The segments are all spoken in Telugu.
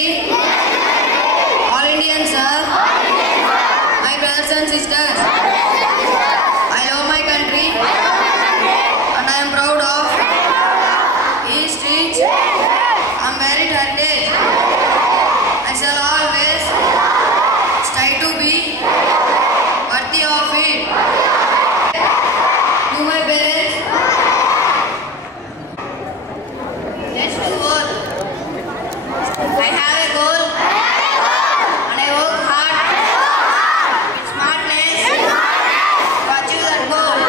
country? All Indians, sir. My brothers and sisters. I love my country and I am proud of its rich and varied heritage. I shall always strive to be worthy of it. To my parents, let's do work. I have a goal and I work hard with smartness to achieve that goal.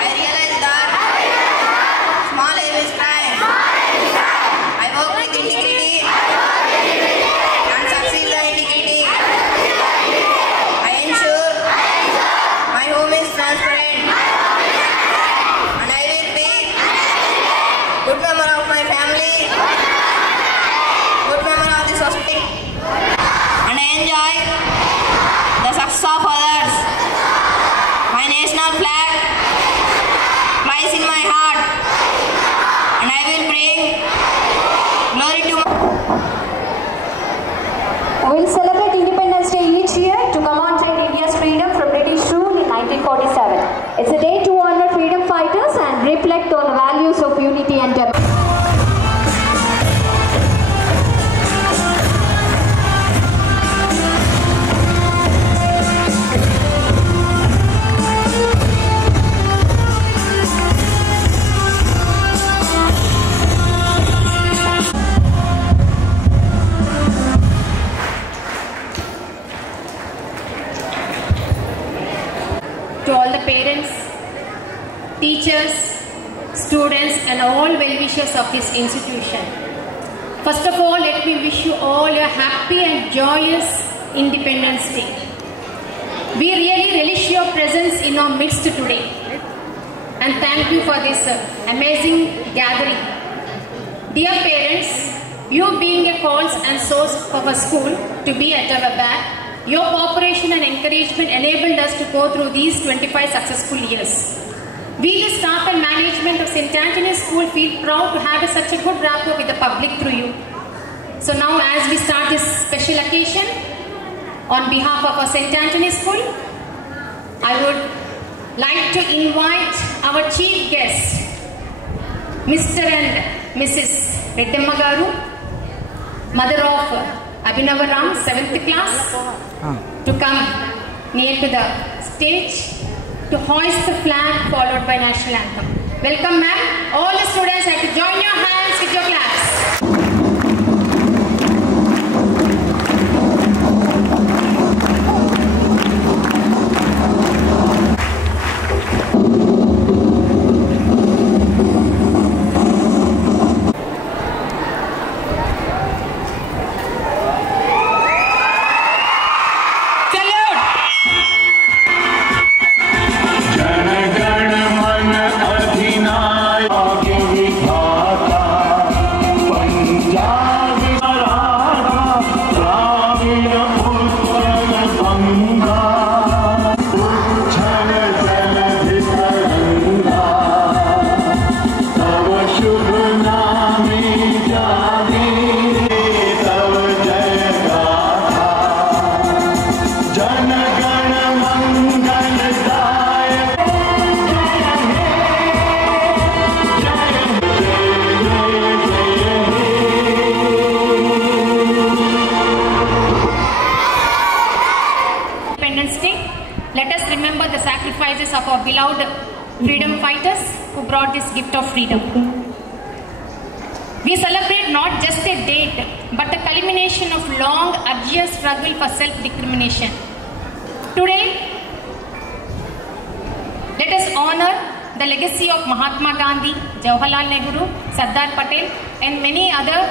I realize that small aim is crime. I work with integrity and succeed with integrity. I ensure my home is transparent and I will be good member of my family, good member of the society, and I enjoy the success of others. My national flag flies in my heart and I will bring glory to my... We will celebrate Independence Day each year to commemorate India's freedom from British rule in 1947. It's a day to honor freedom fighters and reflect on the values of unity and democracy. To all the parents, teachers, students and all well-wishers of this institution. First of all, let me wish you all a happy and joyous Independence Day. We really relish your presence in our midst today and thank you for this amazing gathering. Dear parents, you being a cause and source of a school to be at our back, your cooperation and encouragement enabled us to go through these 25 successful years. We, the staff and management of St. Anthony's School, feel proud to have such a good rapport with the public through you. So now as we start this special occasion, on behalf of our St. Anthony's School, I would like to invite our chief guest, Mr. and Mrs. Reddamma Garu, mother of Abhinava Ram, 7th class, to come near to the stage to hoist the flag followed by national anthem. Welcome ma'am. All the students have to join your hands with your claps. Of our beloved freedom fighters who brought this gift of freedom. We celebrate not just a date but a culmination of long, arduous struggle for self-determination. Today, let us honor the legacy of Mahatma Gandhi, Jawaharlal Nehru, Sardar Patel and many other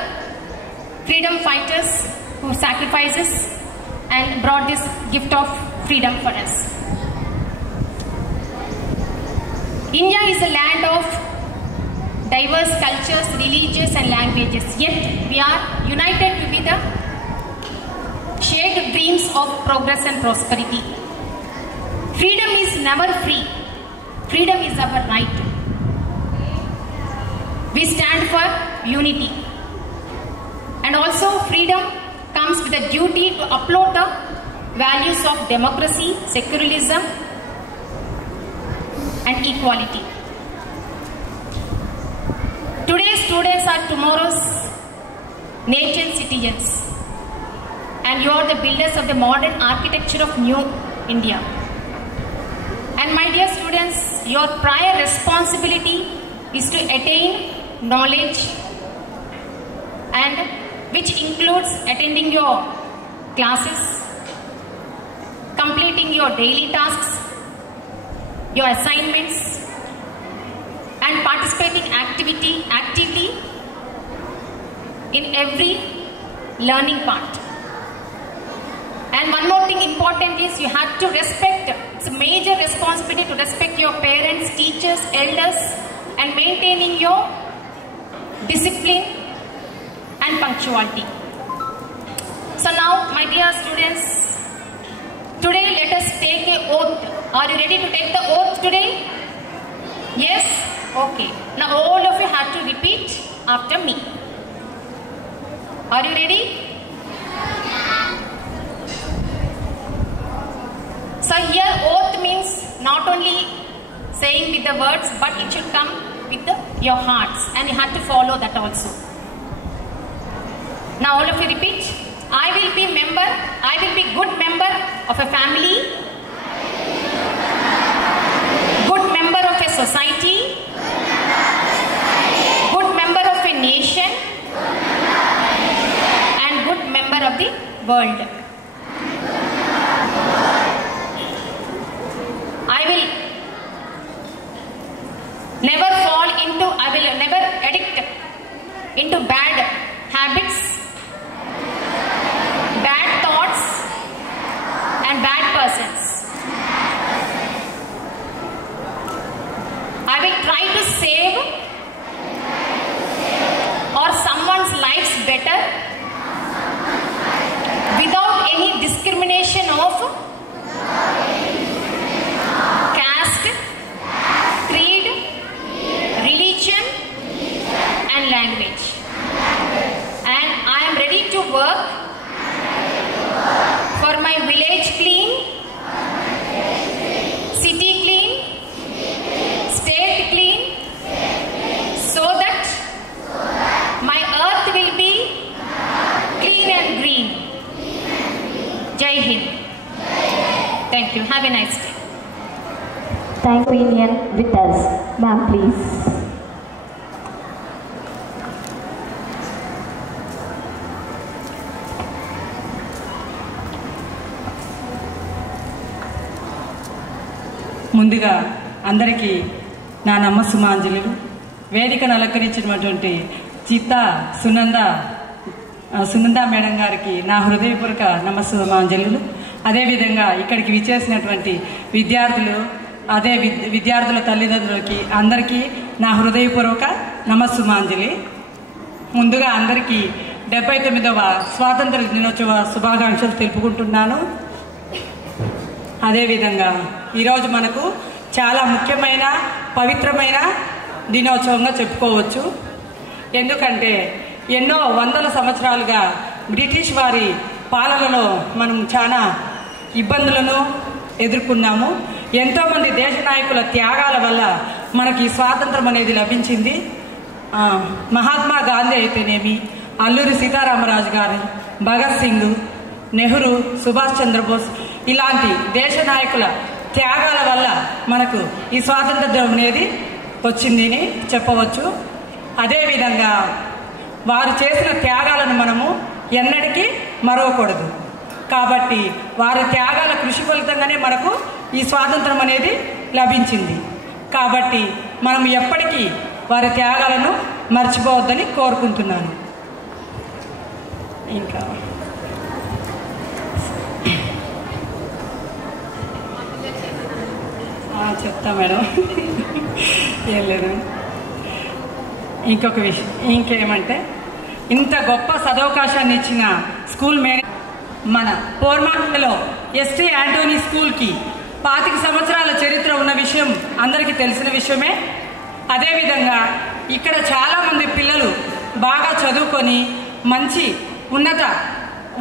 freedom fighters who sacrifices and brought this gift of freedom for us. India is a land of diverse cultures, religions and languages, yet we are united to be the shared dreams of progress and prosperity. Freedom is never free. Freedom is our right. We stand for unity. And also freedom comes with a duty to uphold the values of democracy, secularism and equality. Today's students are tomorrow's nation's citizens, and you are the builders of the modern architecture of new India. And my dear students, your prior responsibility is to attain knowledge, and which includes attending your classes, completing your daily tasks, your assignments, and participating actively in every learning part. And one more thing important is you have to respect. It's a major responsibility to respect your parents, teachers, elders, and maintaining your discipline and punctuality. So now, my dear students, today let us take an oath. Are you ready to take the oath today? Yes? Okay. Now all of you have to repeat after me. Are you ready? So here oath means not only saying with the words, but it should come with your hearts, and you have to follow that also. Now all of you repeat. I will be good member of a family, good member of a society, good member of a nation, and good member of the world. I will never addict into bad habits, bad thoughts, and bad persons. I will try to save or someone's lives better without any discrimination of caste, creed, religion, and language. And I am ready to work for my village clean, city clean, state clean, so that my earth will be clean and green. Jai Hind. Thank you. Have a nice day. Thank you, Indian, with us. Ma'am, please. ముందుగా అందరికీ నా నమస్సుమాంజలు. వేదికను అలంకరించినటువంటి చిత్తా సునంద మేడం గారికి నా హృదయపూర్వక నమస్సుమాంజలు. అదేవిధంగా ఇక్కడికి విచ్చేసినటువంటి విద్యార్థుల తల్లిదండ్రులకి అందరికీ నా హృదయపూర్వక నమస్సుమాంజలి. ముందుగా అందరికీ 79వ స్వాతంత్ర దినోత్సవ శుభాకాంక్షలు తెలుపుకుంటున్నాను. అదేవిధంగా ఈరోజు మనకు చాలా ముఖ్యమైన పవిత్రమైన దినోత్సవంగా చెప్పుకోవచ్చు. ఎందుకంటే ఎన్నో వందల సంవత్సరాలుగా బ్రిటిష్ వారి పాలనలో మనం చాలా ఇబ్బందులను ఎదుర్కొన్నాము. ఎంతోమంది దేశ నాయకుల త్యాగాల వల్ల మనకి స్వాతంత్రం అనేది లభించింది. మహాత్మా గాంధీ అయితేనేమి, అల్లూరి సీతారామరాజు గారు, భగత్ సింగ్, నెహ్రూ, సుభాష్ చంద్రబోస్ ఇలాంటి దేశ నాయకుల త్యాగాల వల్ల మనకు ఈ స్వాతంత్రం అనేది వచ్చిందని చెప్పవచ్చు. అదేవిధంగా వారు చేసిన త్యాగాలను మనము ఎన్నటికీ మరవకూడదు. కాబట్టి వారి త్యాగాల కృషి ఫలితంగానే మనకు ఈ స్వాతంత్రం అనేది లభించింది. కాబట్టి మనం ఎప్పటికీ వారి త్యాగాలను మర్చిపోవద్దని కోరుకుంటున్నాను. ఇంకా చెప్తా మేడం, ఏం లేదు. ఇంకొక విషయం ఇంకేమంటే, ఇంత గొప్ప సదవకాశాన్ని ఇచ్చిన స్కూల్ మన పోర్మాట్లో ఎస్టీ యాంటోనీ స్కూల్కి 25 సంవత్సరాల చరిత్ర ఉన్న విషయం అందరికీ తెలిసిన విషయమే. అదేవిధంగా ఇక్కడ చాలామంది పిల్లలు బాగా చదువుకొని మంచి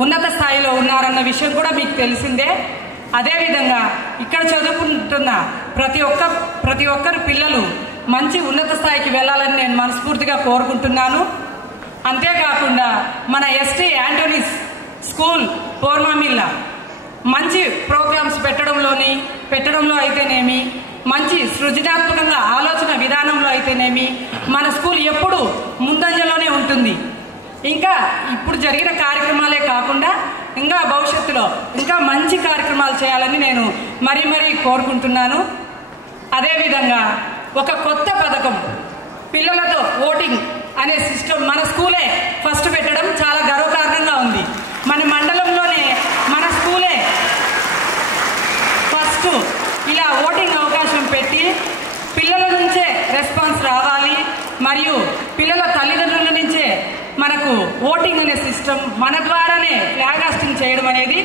ఉన్నత స్థాయిలో ఉన్నారన్న విషయం కూడా మీకు తెలిసిందే. అదేవిధంగా ఇక్కడ చదువుకుంటున్న ప్రతి ఒక్కరు పిల్లలు మంచి ఉన్నత స్థాయికి వెళ్ళాలని నేను మనస్ఫూర్తిగా కోరుకుంటున్నాను. అంతేకాకుండా మన ఎస్టీ యాంటోనీస్ స్కూల్ పోర్మామిల్ల మంచి ప్రోగ్రామ్స్ పెట్టడంలో అయితేనేమి, మంచి సృజనాత్మకంగా ఆలోచన విధానంలో అయితేనేమి మన స్కూల్ ఎప్పుడు ముందంజలోనే ఉంటుంది. ఇంకా ఇప్పుడు జరిగిన కార్యక్రమాలే కాకుండా ఇంకా భవిష్యత్తులో ఇంకా మంచి కార్యక్రమాలు చేయాలని నేను మరీ కోరుకుంటున్నాను. అదేవిధంగా ఒక కొత్త పథకం పిల్లలతో ఓటింగ్ అనే సిస్టమ్ మన స్కూలే ఫస్ట్ పెట్టడం చాలా గర్వకారణంగా ఉంది. మన మండలంలోనే మన స్కూలే ఫస్ట్ ఇలా ఓటింగ్ అవకాశం పెట్టి పిల్లల నుంచే రెస్పాన్స్ రావాలి, మరియు పిల్లల తల్లిదండ్రుల నుంచే మనకు ఓటింగ్ అనే సిస్టమ్ మన ద్వారానే ఫ్లాగ్ హాస్టింగ్ చేయడం అనేది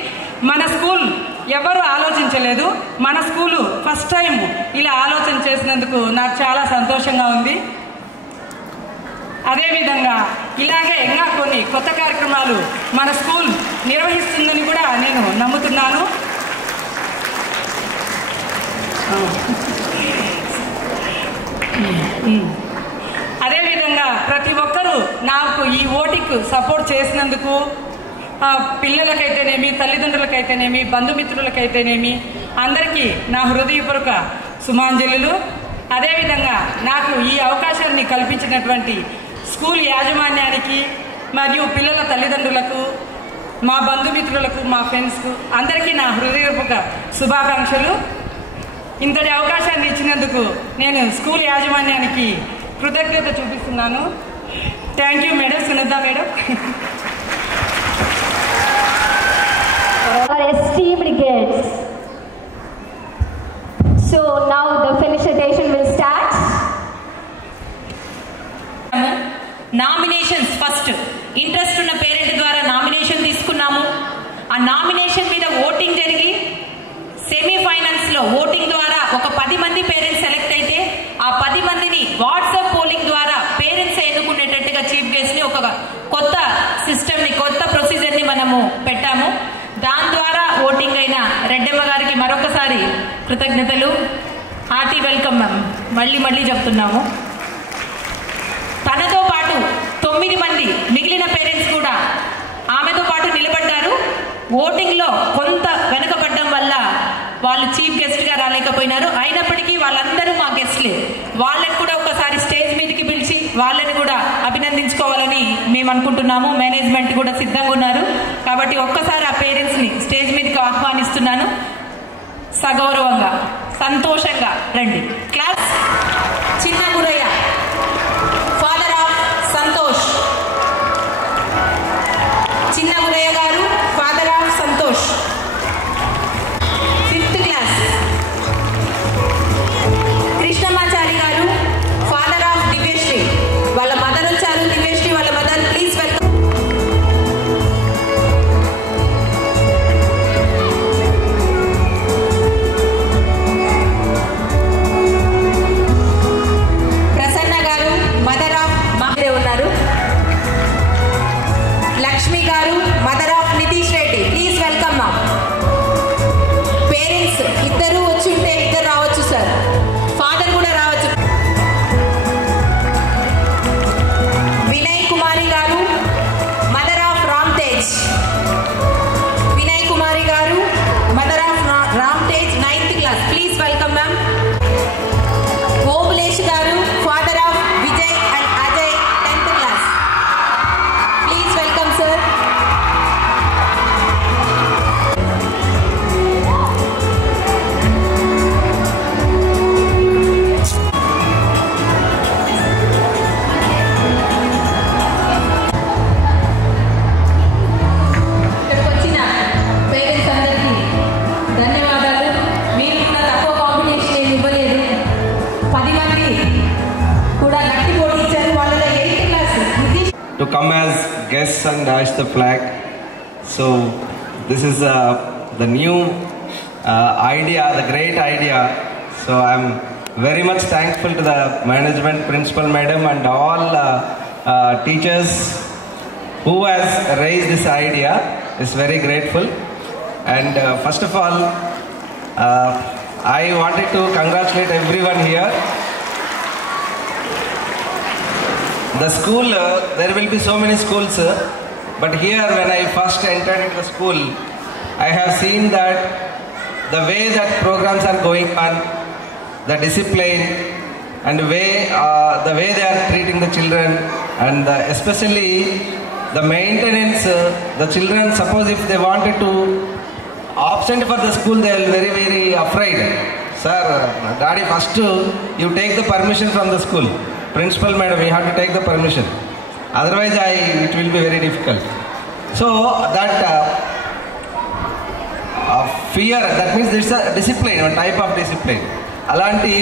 మన స్కూల్ ఎవరు ఆలోచించలేదు. మన స్కూలు ఫస్ట్ టైం ఇలా ఆలోచన చేసినందుకు నాకు చాలా సంతోషంగా ఉంది. అదేవిధంగా ఇలాగే ఇంకా కొన్ని కొత్త కార్యక్రమాలు మన స్కూల్ నిర్వహిస్తుందని కూడా నేను నమ్ముతున్నాను. అదేవిధంగా ప్రతి ఒక్కరూ నాకు ఈ ఓటింగ్కు సపోర్ట్ చేసినందుకు పిల్లలకైతేనేమి, తల్లిదండ్రులకైతేనేమి, బంధుమిత్రులకైతేనేమి అందరికీ నా హృదయపూర్వక శుభాంజలులు. అదేవిధంగా నాకు ఈ అవకాశాన్ని కల్పించినటువంటి స్కూల్ యాజమాన్యానికి మరియు పిల్లల తల్లిదండ్రులకు, మా బంధుమిత్రులకు, మా ఫ్రెండ్స్కు అందరికీ నా హృదయపూర్వక శుభాకాంక్షలు. ఇంతటి అవకాశాన్ని ఇచ్చినందుకు నేను స్కూల్ యాజమాన్యానికి కృతజ్ఞత చూపిస్తున్నాను. Thank you madam, Sunitha madam. Our esteemed guests. So now the felicitation will start. Nominations first interest ఉన్న పేరెంట్ ద్వారా నామినేషన్ తీసుకున్నాము. ఆ నామినేషన్ మీద ఓటింగ్ జరిగి సెమీఫైనల్స్ లో ఓటింగ్ ద్వారా ఒక 10 మంది పేరెంట్స్ సెలెక్ట్ అయితే ఆ 10 మందిని వాట్సాప్ పోలింగ్ ద్వారా పేరెంట్స్ ఎన్నుకునేటట్టుగా చీఫ్ గెస్ట్ ని ఒక కొత్త సిస్టమ్ ని, కొత్త ప్రొసీజర్ ని మనము పెట్టాము. దాని ద్వారా ఓటింగ్ అయిన రెడ్డమ్మ గారికి మరొకసారి కృతజ్ఞతలు. Hearty welcome ma'am. మళ్ళీ చెప్తున్నాము. తనతో పాటు 9 మంది మిగిలిన పేరెంట్స్ కూడా ఆమెతో పాటు నిలబడ్డారు. ఓటింగ్ లో కొంత వెనుకబడ్డం వల్ల వాళ్ళు చీఫ్ గెస్ట్ గా రాలేకపోయినారు. అయినప్పటికీ వాళ్ళందరూ మా గెస్ట్లే. వాళ్ళని కూడా ఒకసారి స్టేజ్ మీదకి పిలిచి వాళ్ళని కూడా అభినందించుకోవాలని మేము అనుకుంటున్నాము. మేనేజ్మెంట్ కూడా సిద్ధంగా ఉన్నారు. కాబట్టి ఒక్కసారి ఆ పేరెంట్స్ ని స్టేజ్ మీదకి ఆహ్వానిస్తున్నాను. సగౌరవంగా, సంతోషంగా రండి. క్లాస్ చిన్న గురయ్య, ఫాదర్ ఆఫ్ సంతోష్. చిన్న గురయ్య గారు father of Santosh. 5th class Krishnamachari గారు ఫాదర్ ఆఫ్ దివ్యశ్రీ. వాళ్ళ మదర్ వచ్చారు. దివ్యశ్రీ వాళ్ళ మదర్, ప్లీజ్ వెల్కమ్. ప్రసన్న గారు మదర్ ఆఫ్ మహదే ఉన్నారు. లక్ష్మి గారు mother of Nitish Reddy, please welcome మా. పేరెంట్స్ ఇద్దరు వచ్చి ఉంటే ఇద్దరు రావచ్చు సార్, ఫాదర్ కూడా రావచ్చు. వినయ్ కుమారి గారు మదర్ ఆఫ్ రామ్ తేజ్. వినయ్ కుమారి గారు mother of Ram Tej, 9th class, please welcome ma'am. Obulesh గారు father of Vijay and Ajay, 10th class, please welcome sir. ఇక్కడికి వచ్చిన పేరెంట్స్ అందరికీ ధన్యవాదాలు. మీరు కూడా తక్కువ కాంపిటీషన్ ఏమి ఇవ్వలేదు. 10 మంది కూడా గట్టి పోటీ ఇచ్చారు. వాళ్ళలో 8th class Nitish to come as guests and hoist the flag. So this is the new idea, the great idea. So I'm very much thankful to the management, principal madam and all teachers who has raised this idea. Is very grateful. And first of all, I wanted to congratulate everyone here. The school, there will be so many schools, but here when I first entered into the school, I have seen that the way that programs are going on, the discipline and the way they are treating the children, and especially the maintenance, the children, suppose if they wanted to absent for the school, they are very, very afraid. Sir, Daddy, first you take the permission from the school. Principal madam, you have to take the permission. Otherwise, it will be very difficult. So that fear, that means there is a discipline, a type of discipline. అలాంటి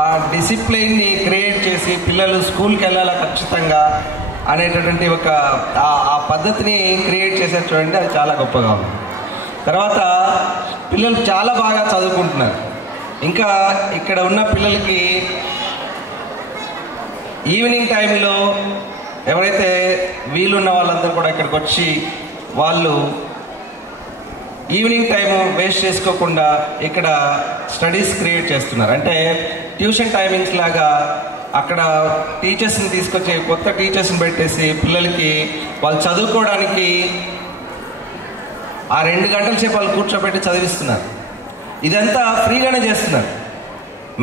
ఆ డిసిప్లిన్ని క్రియేట్ చేసి పిల్లలు స్కూల్కి వెళ్ళాలా ఖచ్చితంగా అనేటటువంటి ఒక ఆ పద్ధతిని క్రియేట్ చేశారు చూడండి, అది చాలా గొప్పగా ఉంది. తర్వాత పిల్లలు చాలా బాగా చదువుకుంటున్నారు. ఇంకా ఇక్కడ ఉన్న పిల్లలకి ఈవినింగ్ టైంలో ఎవరైతే వీలున్న వాళ్ళందరూ కూడా ఇక్కడికి వచ్చి వాళ్ళు ఈవినింగ్ టైం వేస్ట్ చేసుకోకుండా ఇక్కడ స్టడీస్ క్రియేట్ చేస్తున్నారు. అంటే ట్యూషన్ టైమింగ్స్ లాగా అక్కడ టీచర్స్ని తీసుకొచ్చి కొత్త టీచర్స్ని పెట్టేసి పిల్లలకి వాళ్ళు చదువుకోవడానికి ఆ 2 గంటల సేపు వాళ్ళు కూర్చోబెట్టి చదివిస్తున్నారు. ఇదంతా ఫ్రీగానే చేస్తున్నారు.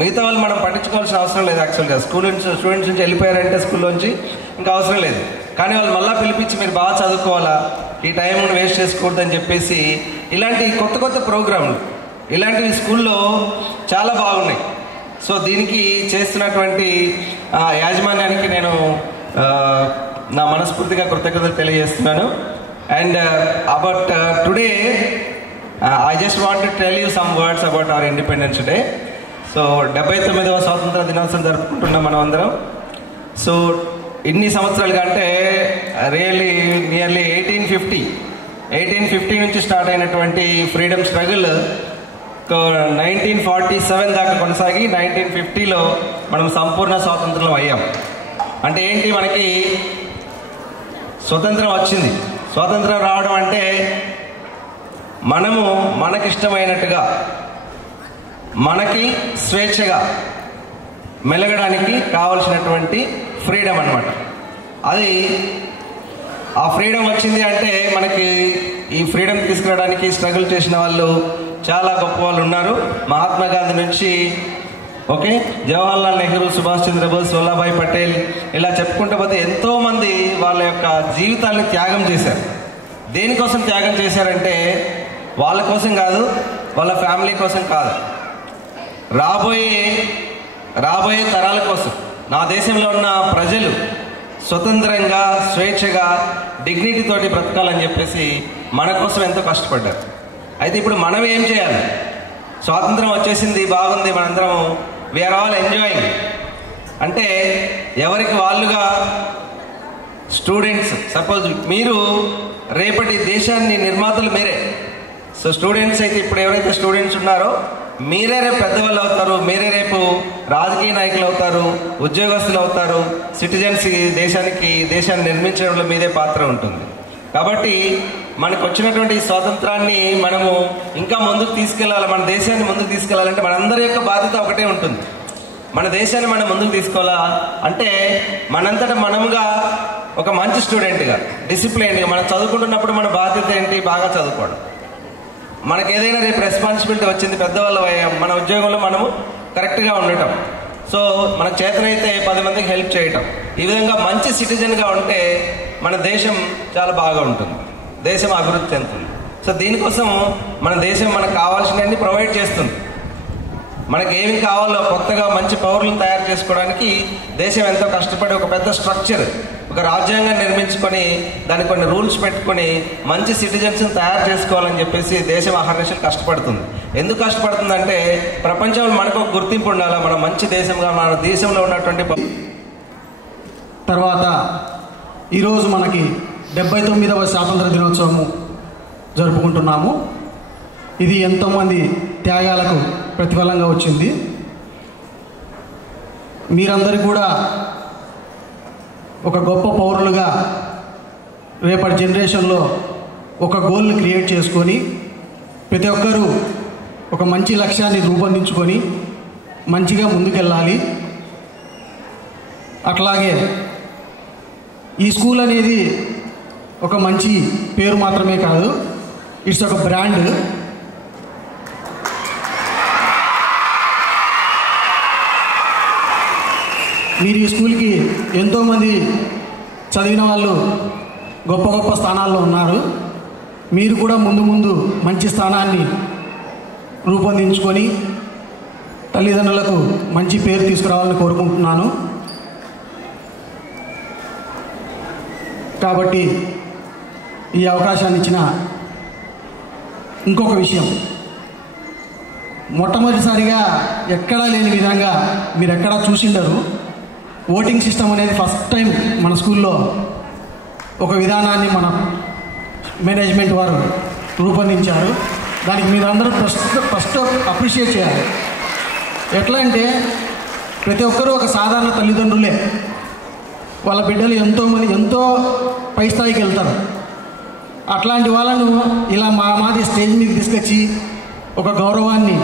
మిగతా వాళ్ళు మనం పట్టించుకోవాల్సిన అవసరం లేదు. యాక్చువల్గా స్టూడెంట్స్ నుంచి వెళ్ళిపోయారంటే స్కూల్లోంచి ఇంకా అవసరం లేదు. కానీ వాళ్ళు మళ్ళీ పిలిపించి మీరు బాగా చదువుకోవాలా, ఈ టైం వేస్ట్ చేసుకోవద్దని చెప్పేసి ఇలాంటి కొత్త కొత్త ప్రోగ్రాంలు ఇలాంటివి స్కూల్లో చాలా బాగున్నాయి. సో దీనికి చేస్తున్నటువంటి యాజమాన్యానికి నేను నా మనస్ఫూర్తిగా కృతజ్ఞతలు తెలియజేస్తున్నాను. And about today I just want to tell you some words about our independence day. So 79వ స్వాతంత్ర దినోత్సవం జరుపుకుంటున్నాం మనం అందరం. సో ఇన్ని సంవత్సరాలుగా అంటే నియర్లీ 1850 నుంచి స్టార్ట్ అయినటువంటి ఫ్రీడమ్ స్ట్రగుల్ 1947 దాకా కొనసాగి 1950లో మనం సంపూర్ణ స్వాతంత్రం అయ్యాం. అంటే ఏంటి, మనకి స్వతంత్రం వచ్చింది. స్వాతంత్రం రావడం అంటే మనము మనకిష్టమైనట్టుగా మనకి స్వేచ్ఛగా మెలగడానికి కావలసినటువంటి ఫ్రీడమ్ అన్నమాట. అది ఆ ఫ్రీడమ్ వచ్చింది అంటే మనకి ఈ ఫ్రీడమ్ తీసుకురావడానికి స్ట్రగుల్ చేసిన వాళ్ళు చాలా గొప్ప వాళ్ళు ఉన్నారు. మహాత్మా గాంధీ నుంచి జవహర్లాల్ నెహ్రూ, సుభాష్ చంద్రబోస్, వల్లభాయ్ పటేల్, ఇలా చెప్పుకుంటూ పోతే ఎంతోమంది వాళ్ళ యొక్క జీవితాన్ని త్యాగం చేశారు. దేనికోసం త్యాగం చేశారంటే వాళ్ళ కోసం కాదు, వాళ్ళ ఫ్యామిలీ కోసం కాదు, రాబోయే తరాల కోసం, నా దేశంలో ఉన్న ప్రజలు స్వతంత్రంగా స్వేచ్ఛగా డిగ్నిటీ తోటి బ్రతకాలని చెప్పేసి మన కోసం ఎంతో కష్టపడ్డారు. అయితే ఇప్పుడు మనం ఏం చేయాలి? స్వాతంత్రం వచ్చేసింది, బాగుంది, మనందరం వీఆర్ ఆల్ ఎంజాయింగ్ అంటే ఎవరికి వాళ్ళుగా స్టూడెంట్స్, సపోజ్ మీరు రేపటి దేశాన్ని నిర్మాతలు మీరే. సో స్టూడెంట్స్ అయితే ఇప్పుడు ఎవరైతే స్టూడెంట్స్ ఉన్నారో మీరే రేపు పెద్దవాళ్ళు అవుతారు, మీరే రేపు రాజకీయ నాయకులు అవుతారు, ఉద్యోగస్తులు అవుతారు, సిటిజన్స్, దేశాన్ని నిర్మించడంలో మీదే పాత్ర ఉంటుంది. కాబట్టి మనకు వచ్చినటువంటి స్వాతంత్రాన్ని మనము ఇంకా ముందుకు తీసుకెళ్ళాలి, మన దేశాన్ని ముందుకు తీసుకెళ్ళాలంటే మనందరి యొక్క బాధ్యత ఒకటే ఉంటుంది. మన దేశాన్ని మనం ముందుకు తీసుకోవాలా అంటే మనంతటా మనముగా ఒక మంచి స్టూడెంట్గా డిసిప్లైన్గా మనం చదువుకుంటున్నప్పుడు మన బాధ్యత ఏంటి? బాగా చదువుకోవడం. మనకు ఏదైనా రేపు రెస్పాన్సిబిలిటీ వచ్చింది, పెద్దవాళ్ళు మన ఉద్యోగంలో మనము కరెక్ట్గా ఉండటం. సో మనకు చేతనైతే 10 మందికి హెల్ప్ చేయటం. ఈ విధంగా మంచి సిటిజన్గా ఉంటే మన దేశం చాలా బాగా ఉంటుంది, దేశం అభివృద్ధి చెందుతుంది. సో దీనికోసం మన దేశం మనకు కావాల్సినవన్నీ ప్రొవైడ్ చేస్తుంది. మనకి ఏమి కావాలో కొత్తగా మంచి పౌరులను తయారు చేసుకోవడానికి దేశం ఎంతో కష్టపడి ఒక పెద్ద స్ట్రక్చర్, ఒక రాజ్యాంగం నిర్మించుకొని దానికి కొన్ని రూల్స్ పెట్టుకొని మంచి సిటిజన్స్ని తయారు చేసుకోవాలని చెప్పేసి దేశం అహర్నిశలు కష్టపడుతుంది. ఎందుకు కష్టపడుతుందంటే ప్రపంచంలో మనకు ఒక గుర్తింపు ఉండాలి, మనం మంచి దేశంగా, మన దేశంలో ఉన్నటువంటి. తర్వాత ఈరోజు మనకి 79వ స్వాతంత్ర దినోత్సవము జరుపుకుంటున్నాము. ఇది ఎంతోమంది త్యాగాలకు ప్రతిఫలంగా వచ్చింది. మీరందరూ కూడా ఒక గొప్ప పౌరులుగా రేపటి జనరేషన్లో ఒక గోల్ని క్రియేట్ చేసుకొని ప్రతి ఒక్కరూ ఒక మంచి లక్ష్యాన్ని రూపొందించుకొని మంచిగా ముందుకెళ్ళాలి. అట్లాగే ఈ స్కూల్ అనేది ఒక మంచి పేరు మాత్రమే కాదు, ఇట్స్ ఒక బ్రాండ్. మీరు ఈ స్కూల్కి ఎంతోమంది చదివిన వాళ్ళు గొప్ప గొప్ప స్థానాల్లో ఉన్నారు. మీరు కూడా ముందు మంచి స్థానాన్ని రూపొందించుకొని తల్లిదండ్రులకు మంచి పేరు తీసుకురావాలని కోరుకుంటున్నాను. కాబట్టి ఈ అవకాశాన్ని ఇచ్చిన ఇంకొక విషయం, మొట్టమొదటిసారిగా ఎక్కడా లేని విధంగా మీరు ఎక్కడా చూసిండరు, ఓటింగ్ సిస్టమ్ అనేది ఫస్ట్ టైం మన స్కూల్లో ఒక విధానాన్ని మన మేనేజ్మెంట్ వారు రూపొందించారు. దానికి మీరందరూ ఫస్ట్ అప్రిషియేట్ చేయాలి. ఎట్లా అంటే ప్రతి ఒక్కరూ ఒక సాధారణ తల్లిదండ్రులే, వాళ్ళ బిడ్డలు ఎంతో పై స్థాయికి వెళ్తారు. అట్లాంటి వాళ్ళను ఇలా మాది స్టేజ్ మీద తీసుకొచ్చి ఒక గౌరవాన్ని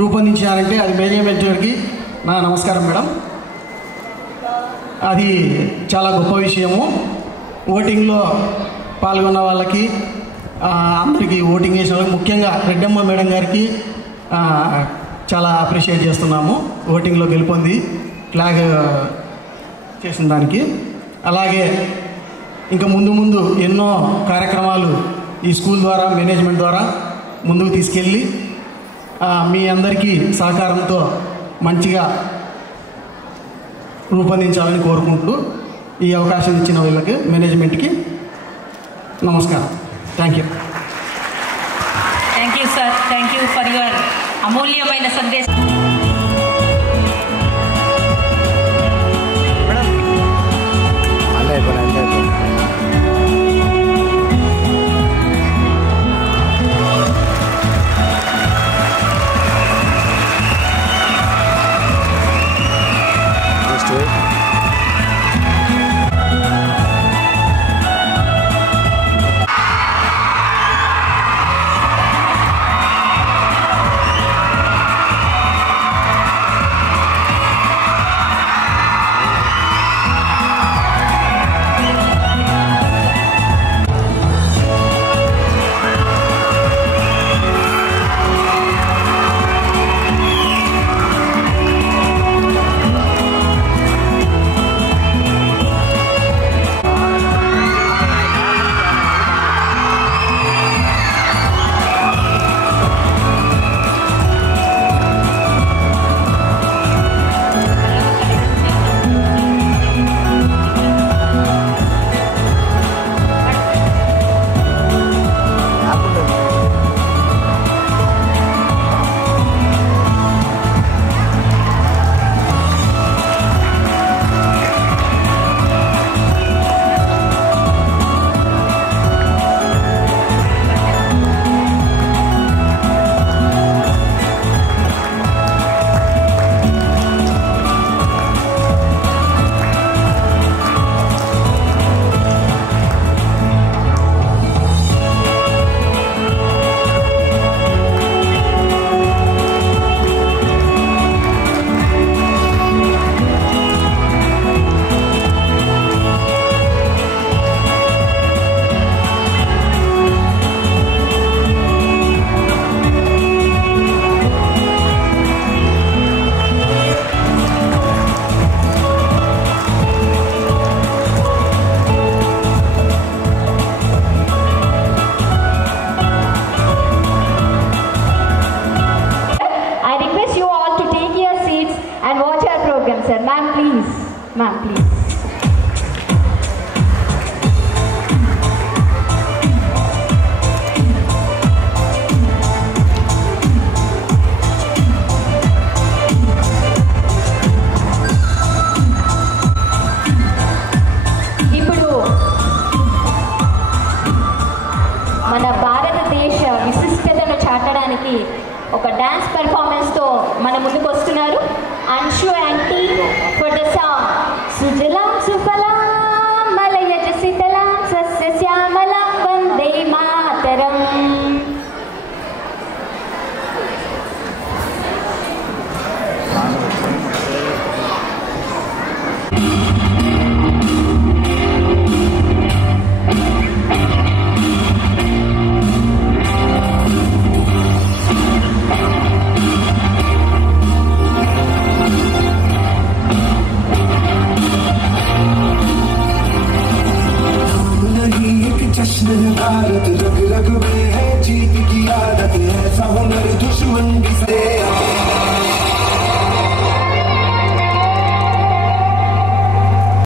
రూపొందించారంటే అది మేనేజ్మెంట్ గారికి నా నమస్కారం మేడం. అది చాలా గొప్ప విషయము. ఓటింగ్లో పాల్గొన్న వాళ్ళకి అందరికీ ఓటింగ్ చేసిన వాళ్ళకి ముఖ్యంగా రెడ్డమ్మ మేడం గారికి చాలా అప్రిషియేట్ చేస్తున్నాము ఓటింగ్లో గెలుపొంది ఫ్లాగ్ చేసిన దానికి. అలాగే ఇంకా ముందు ఎన్నో కార్యక్రమాలు ఈ స్కూల్ ద్వారా మేనేజ్మెంట్ ద్వారా ముందుకు తీసుకెళ్ళి మీ అందరికీ సహకారంతో మంచిగా రూపొందించాలని కోరుకుంటూ ఈ అవకాశం ఇచ్చిన వీళ్ళకి మేనేజ్మెంట్కి నమస్కారం. Thank you. Thank you sir, thank you for your అమూల్యమైన సందేశం. sir. Ma'am, please. Ma'am, please. ఇప్పుడు మన భారతదేశ విశిష్టతను చాటడానికి ఒక డాన్స్ పెర్ఫార్మెన్స్ తో మన ముందుకు వస్తున్నారు Anshu aunty for the song సుజలాం సుఫలాం మలయజ శీతలాం సస్యశ్యామలాం दुश्मन भारत रग रग में है जीत की आदत है हुनर दुश्मन भी से